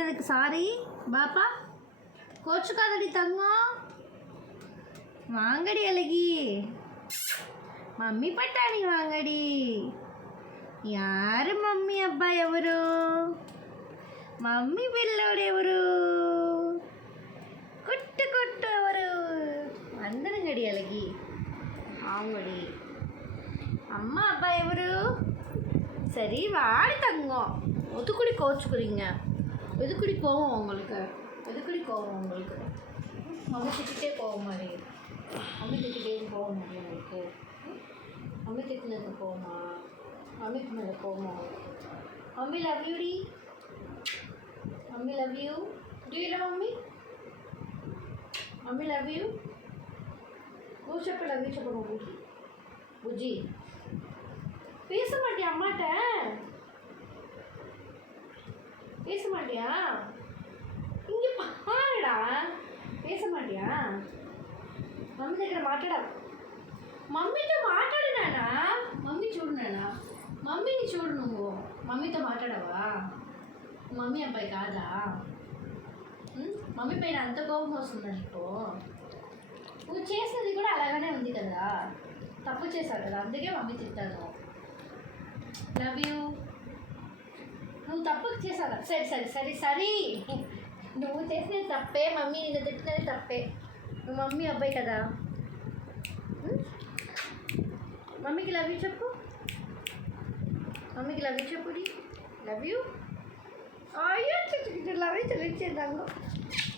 తిట్టినందుకు సారీ బాపా కోర్చుకాదడి தங்கம் வாங்கடி அழகி మమ్మీ పట్టానికి వాంగడి యారు మమ్మీ అబ్బాయి ఎవరు మమ్మీ పిల్లోడు ఎవరు కొట్టు కొట్టు ఎవరు అందరం గడి అలగి ఆంగడి అమ్మ అబ్బాయి ఎవరు சரி வாடி தங்கம் ஒதுக்குடி கோச்சுக்குறீங்க எதுக்குடி கோவம் உங்களுக்கு எதுக்குடி கோவம் உங்களுக்கு மம்மி திட்டிகிட்டே போக மாதிரி மம்மி திட்டிகிட்டே போக முடியும் உங்களுக்கு மம்மி திட்டினதுக்கு போமா மம்மிக்கு மேலே போமா மம்மி லவ் யூ டி mummy love you to you love mummy mummy love you பூச்சப்ப லவ் யூ చెప్పు புஜி புஜி பேச மாட்டியா அம்மாட்ட பேச மாட்டியா இங்கே பாருடா பேச மாட்டியா మమ్మీ దగ్గర మాట్లాడా మమ్మీతో మాట్లాడు నానా మమ్మీ చూడు నానా మమ్మీని చూడు నువ్వు మమ్మీతో మాట్లాడవా మమ్మీ అబ్బాయి కాదా మమ్మీ పైన అంత కోపం వస్తుందా నీకు నువ్వు చేసినది కూడా అలాగనే ఉంది కదా తప్పు చేశావు కదా అందుకే మమ్మీ తిట్టాను లవ్ యూ నువ్వు తప్పు చేసావు సరే సరే సరే సరే నువ్వు చేసినది తప్పే మమ్మీ నిన్ను తిట్టినది తప్పే నువ్వు మమ్మీ అబ్బాయి కదా మమ్మీకి లవ్ యూ చెప్పు మమ్మీకి లవ్ యూ చెప్పు డి లవ్ యూ అయ్యో లవ్ యూ తెలియచేద్దాము